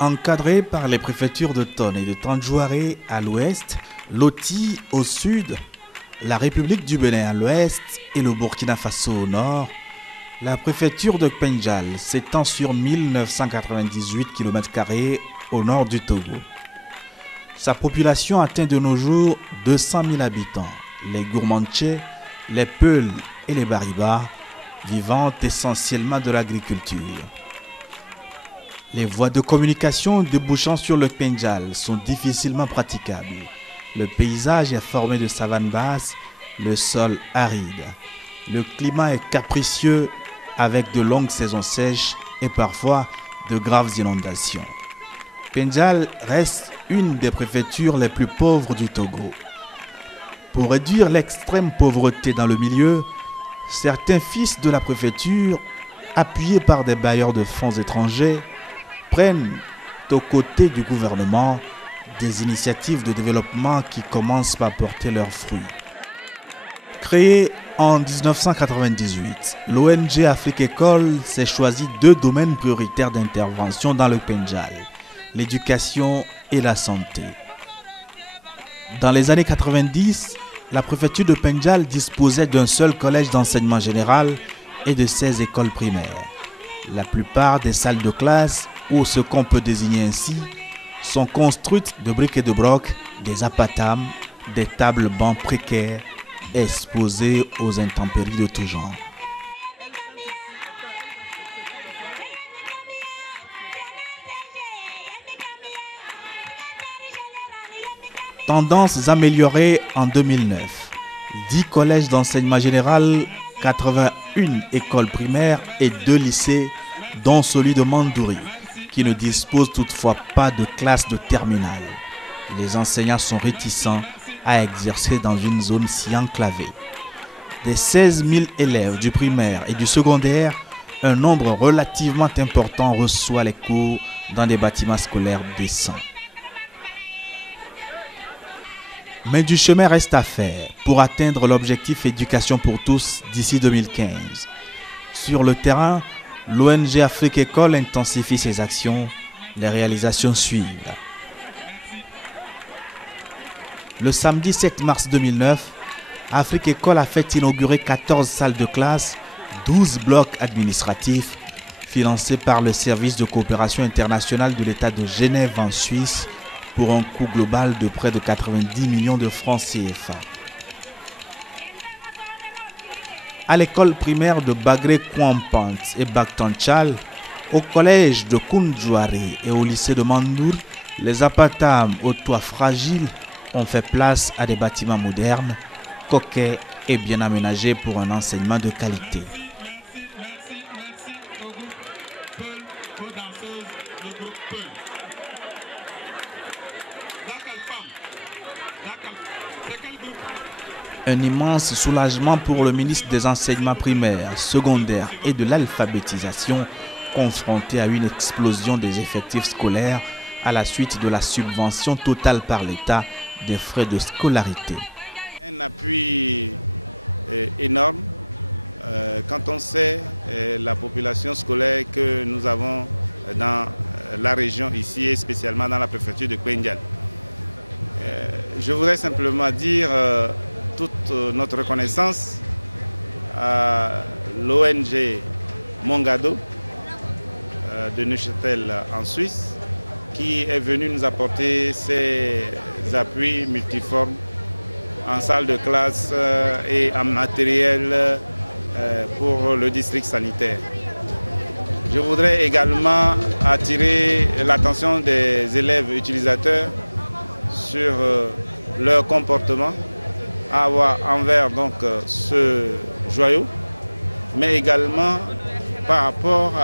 Encadré par les préfectures de Tonne et de Tandjouaré à l'ouest, Loti au sud, la République du Bénin à l'ouest et le Burkina Faso au nord, la préfecture de Kpenjal s'étend sur 1998 km² au nord du Togo. Sa population atteint de nos jours 200 000 habitants, les Gourmandchés, les Peuls et les Bariba, vivant essentiellement de l'agriculture. Les voies de communication débouchant sur le Kpenjal sont difficilement praticables. Le paysage est formé de savanes basses, le sol aride. Le climat est capricieux avec de longues saisons sèches et parfois de graves inondations. Kpenjal reste une des préfectures les plus pauvres du Togo. Pour réduire l'extrême pauvreté dans le milieu, certains fils de la préfecture, appuyés par des bailleurs de fonds étrangers, prennent aux côtés du gouvernement des initiatives de développement qui commencent par porter leurs fruits. Créée en 1998, l'ONG Afrique École s'est choisi 2 domaines prioritaires d'intervention dans le Kpenjal, l'éducation et la santé. Dans les années 90, la préfecture de Kpenjal disposait d'un seul collège d'enseignement général et de 16 écoles primaires. La plupart des salles de classe, ou ce qu'on peut désigner ainsi, sont construites de briques et de broc, des apatames, des tables bancs précaires, exposées aux intempéries de tout genre. Tendances améliorées en 2009. 10 collèges d'enseignement général, 81 écoles primaires et 2 lycées, dont celui de Mandouri, qui ne dispose toutefois pas de classe de terminale. Les enseignants sont réticents à exercer dans une zone si enclavée. Des 16 000 élèves du primaire et du secondaire, un nombre relativement important reçoit les cours dans des bâtiments scolaires décents. Mais du chemin reste à faire pour atteindre l'objectif éducation pour tous d'ici 2015. Sur le terrain, l'ONG Afrique École intensifie ses actions, les réalisations suivent. Le samedi 7 mars 2009, Afrique École a fait inaugurer 14 salles de classe, 12 blocs administratifs, financés par le service de coopération internationale de l'État de Genève en Suisse, pour un coût global de près de 90 millions de francs CFA. À l'école primaire de Bagré-Kouampant et Baktanchal, au collège de Koundjouaré et au lycée de Mandour, les apatames aux toits fragiles ont fait place à des bâtiments modernes, coquets et bien aménagés pour un enseignement de qualité. Un immense soulagement pour le ministre des enseignements primaires, secondaires et de l'alphabétisation, confronté à une explosion des effectifs scolaires à la suite de la subvention totale par l'État des frais de scolarité. Un appui énorme quand on sait la population scolaire que nous avons dans la région ici et spécialement dans la préfecture de Kpenjal. Je voudrais simplement dire toute notre reconnaissance à l'ONG Mongado de Neuchâtel en Suisse qui est venue nous apporter ses appuis multiformes en salle de classe et en matériel pour le district sanitaire. Je voudrais également attirer l'attention des élèves utilisateurs sur leur comportement à avoir envers donc ce joyau, mais également par rapport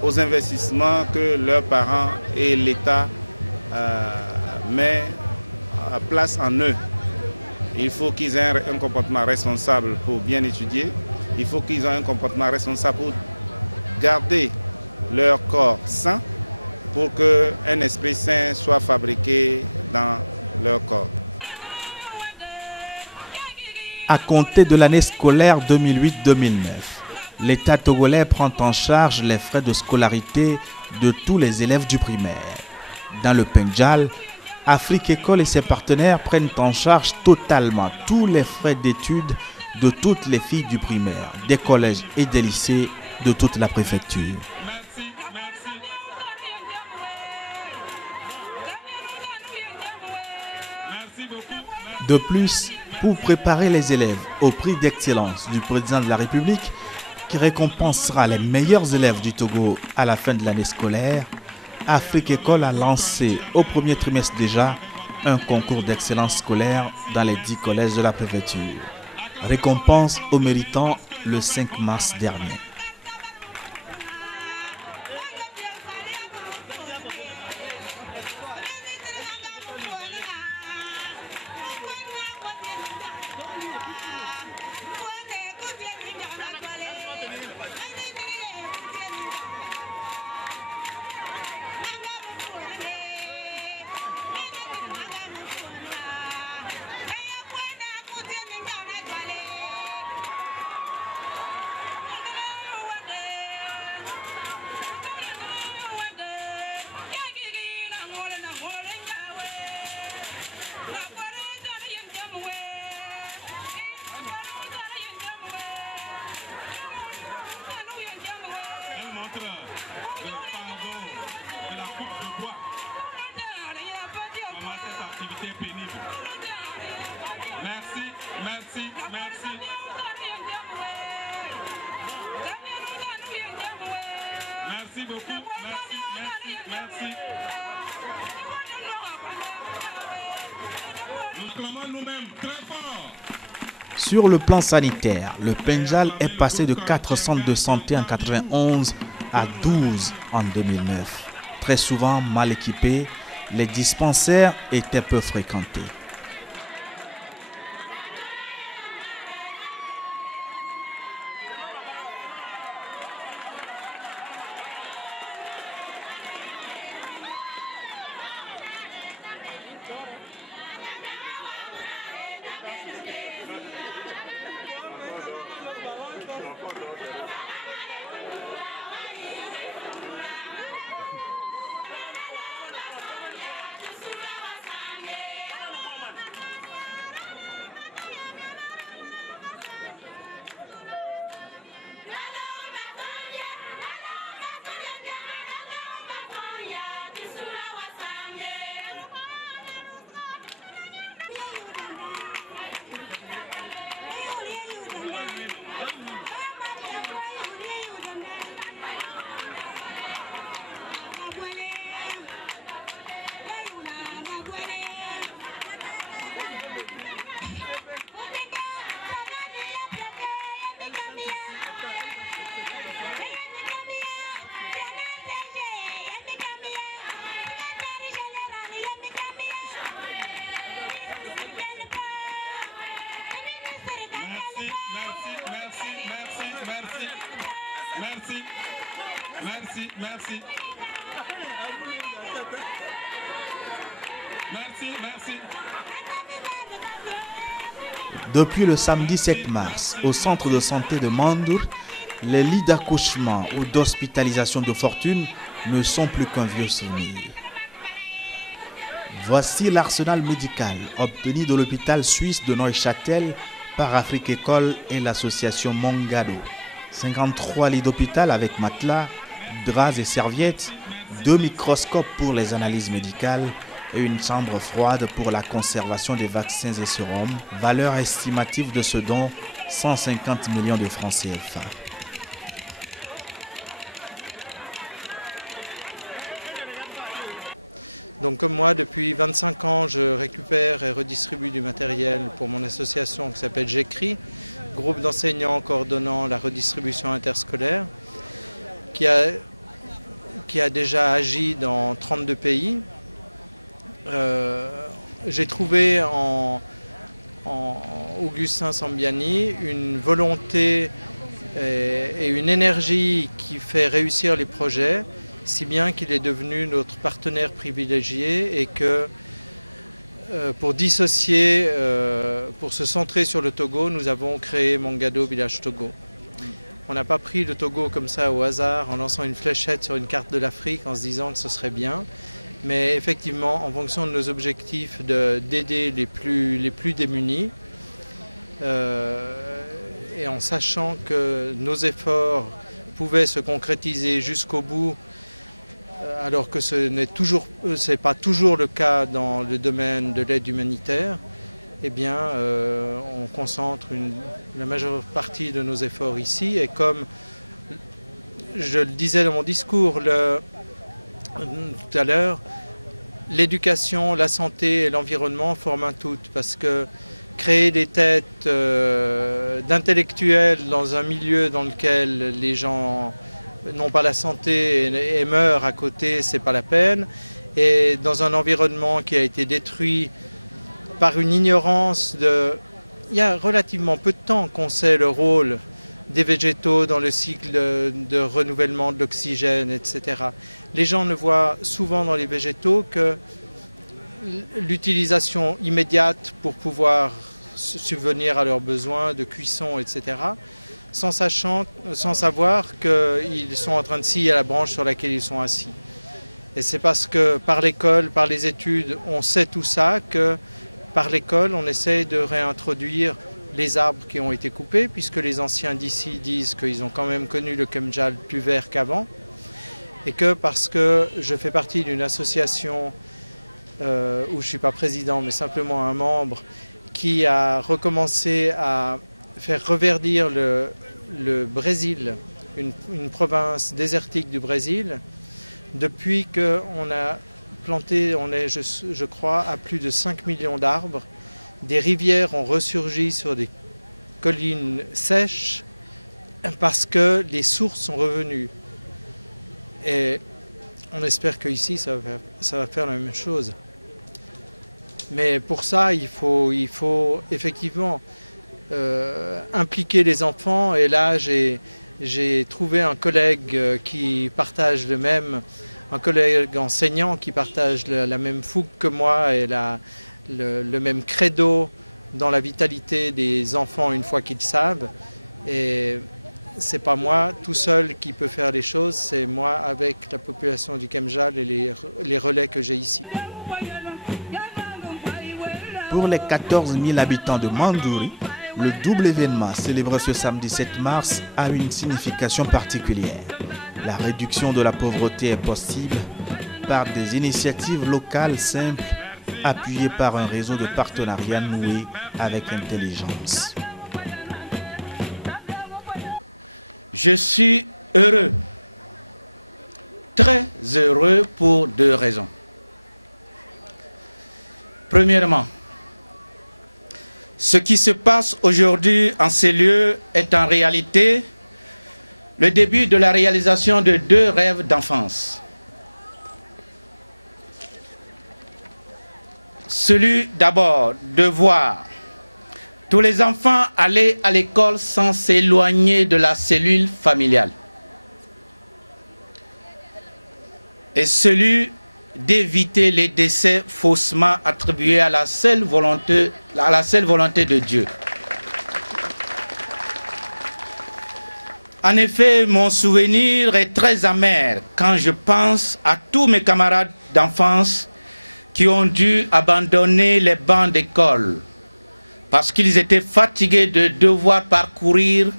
aux investissements que leurs parents et l'État mettent en place en eux. Il faut qu'ils aient un comportement responsable pour bien étudier, il faut qu'ils aient un comportement responsable pour garder leur corps sain, pour qu'un esprit sain soit fabriqué dans leur corps. À compter de l'année scolaire 2008-2009, l'État togolais prend en charge les frais de scolarité de tous les élèves du primaire. Dans le Pendjal, Afrique École et ses partenaires prennent en charge totalement tous les frais d'études de toutes les filles du primaire, des collèges et des lycées de toute la préfecture. De plus, pour préparer les élèves au prix d'excellence du président de la République, qui récompensera les meilleurs élèves du Togo à la fin de l'année scolaire, Afrique École a lancé au premier trimestre déjà un concours d'excellence scolaire dans les 10 collèges de la préfecture. Récompense aux méritants le 5 mars dernier. Merci beaucoup. Merci. Nous clamons nous-mêmes très fort. Sur le plan sanitaire, le Pendjal est passé de 4 centres de santé en 1991 à 12 en 2009. Très souvent mal équipés, les dispensaires étaient peu fréquentés. Merci. Depuis le samedi 7 mars, au centre de santé de Mandour, les lits d'accouchement ou d'hospitalisation de fortune ne sont plus qu'un vieux souvenir. Voici l'arsenal médical obtenu de l'hôpital suisse de Neuchâtel par Afrique École et l'association Mongado. 53 lits d'hôpital avec matelas, draps et serviettes, 2 microscopes pour les analyses médicales et une chambre froide pour la conservation des vaccins et sérums. Valeur estimative de ce don, 150 millions de francs CFA. Donc comme moi, depuis 25 ans, je récupère et redistribue du matériel pour mon association qui s'appelle GECRI, groupe d'enseignants coordonnant la redistribution interscolaire, qui a déjà agi dans 32 pays. J'ai trouvé en Augustin Sambiani une volonté et une énergie qui fait réussir les projets, si bien qu'il est devenu notre partenaire privilégié et que pour se centrer sur le Togo, nous avons créé Mongado Village Togo. On n'a pas pris le Togo comme ça au hasard en lançant une fléchette sur une carte de l'Afrique en se disant que ce serait bien. Mais effectivement, en fonction de nos objectifs d'aider les plus démunis, et en sachant que nos efforts pouvaient se concrétiser jusqu'au bout, alors que ce n'est pas toujours le cas dans le domaine de l'aide humanitaire, eh bien, on concentre la majeure partie de nos efforts ici. Et comme je le disais dans mon discours tout à l'heure, l'éducation, la santé et l'environnement forment un tout, parce que créer des têtes d'intellectuels dans un milieu dans lequel les gens n'ont pas la santé et meurent à côté, c'est pas la peine. Et dans un environnement qui a été détruit par une ignorance Il y a relativement peu de temps qu'on sait le rôle des végétaux dans le cycle de renouvellement de l'oxygène, etc. Les gens ne voient souvent dans les végétaux que l'utilisation immédiate pour pouvoir subvenir à leurs besoins de cuisson, etc., sans savoir qu'ils sont en train de scier la branche sur laquelle ils sont assis. Et c'est parce que par l'école, par les études, on sait tout ça, que par l'école, on essaie de réintroduire les arbres qui ont été coupés, puisque les anciens d'ici disent qu'ils ont quand même connu le Kemjal plus vert qu'avant, et que parce que je fais partie d'une association où je ne suis pas président, mais simplement un membre, qui a recommencé à faire reverdir le Brésil, une province désertique du Brésil, depuis qu'on a planté, on est, je crois, à plus de 5 millions d'arbres. Des rivières ont ressurgi sur des collines sèches parce que les sources sont revenues. Et on espère qu'ici, ça va faire la même chose. Mais pour ça, il faut effectivement impliquer les enfants. Et là, j'ai trouvé un collègue qui partage un collègue enseignant qui partage la même fougue que moi et le même credo dans la vitalité des enfants une fois qu'ils savent. Et c'est pas moi tout seul qui peut faire les choses, c'est moi avec la population du Kemjal et les relais que j'ai ici. Pour les 14 000 habitants de Mandouri, le double événement célébré ce samedi 7 mars a une signification particulière. La réduction de la pauvreté est possible par des initiatives locales simples, appuyées par un réseau de partenariats noués avec intelligence. Je suis heureux, très heureux pour 2 raisons. Premièrement, ce qui se passe aujourd'hui en ces lieux est en réalité le début de la réalisation de 2 rêves d'enfance. Celui d'abord de voir tous les enfants aller à l'école sans s'éloigner de la cellule familiale. Et celui d'éviter les décès faussement attribués à la seule volonté de Dieu. En effet, mon souvenir est très amer quand je pense à tous mes camarades d'enfance qui ont dû abandonner les bancs d'école parce qu'ils étaient fatigués de devoir parcourir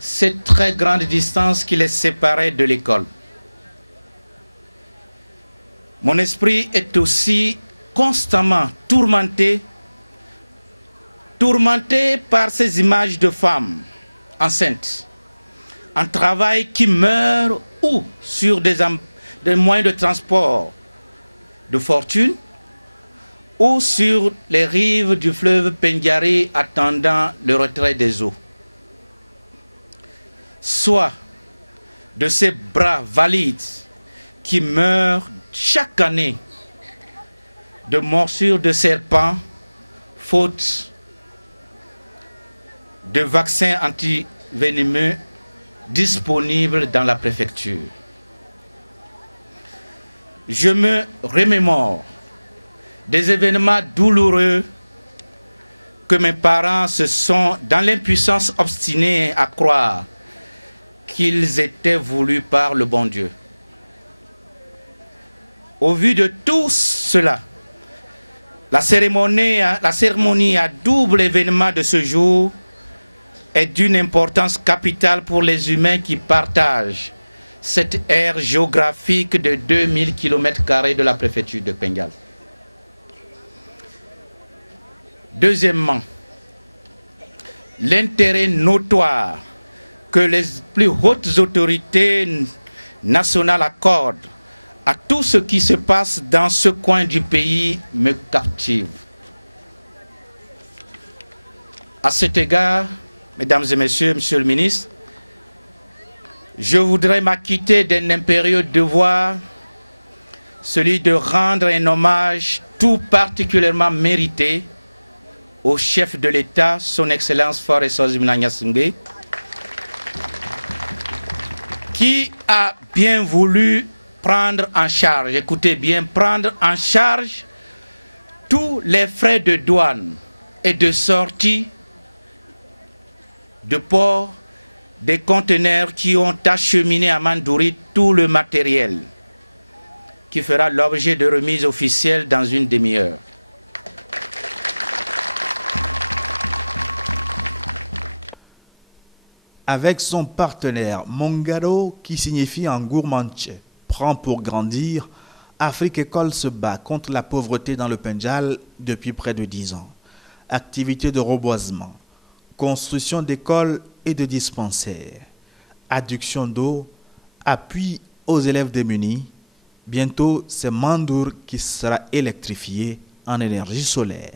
cette très grande distance qui les séparait de l'école. Mon esprit est aussi constamment tourmenté par ces images de femmes enceintes, en travail, qui meurent ou sur des moyens de transport de fortune ou sur les rives du fleuve Pendiari attendant le retrait des eaux. Soit de ces bras valides qui meurent chaque année de morsures de serpents, faute de vaccins antivenimeux disponibles dans la préfecture. Je me remémore des événements douloureux que mes parents se sont, dans l'impuissance obstinée à croire qu'ils étaient voulus par le bon Dieu. Au vu de tout cela, la cérémonie à double événement de ce jour est d'une importance capitale pour les humains qui partagent cette aire géographique de 2000 km² de la préfecture de Pengal. Deuxièmement, l'intérêt notoire que les plus hautes autorités nationales accordent à tout ce qui se passe dans ce coin du pays me captive. À cet égard, mesdames et messieurs, monsieur le ministre, je voudrais m'acquitter d'un impérieux devoir, celui de rendre un hommage tout particulièrement mérité au chef de l'État, son Excellence Faure Sozimana Gnassingbé, qui a bien voulu prendre en charge, écoutez bien, prendre en charge tous les frais de douane et de sortie de port des conteneurs qui ont acheminé à Mandouri tout le matériel qui fera l'objet de remise officielle dans une demi-heure. Avec son partenaire Mongaro, qui signifie en gourmandche, prend pour grandir, Afrique École se bat contre la pauvreté dans le Pendjal depuis près de 10 ans. Activités de reboisement, construction d'écoles et de dispensaires, adduction d'eau, appui aux élèves démunis. Bientôt, c'est Mandour qui sera électrifié en énergie solaire.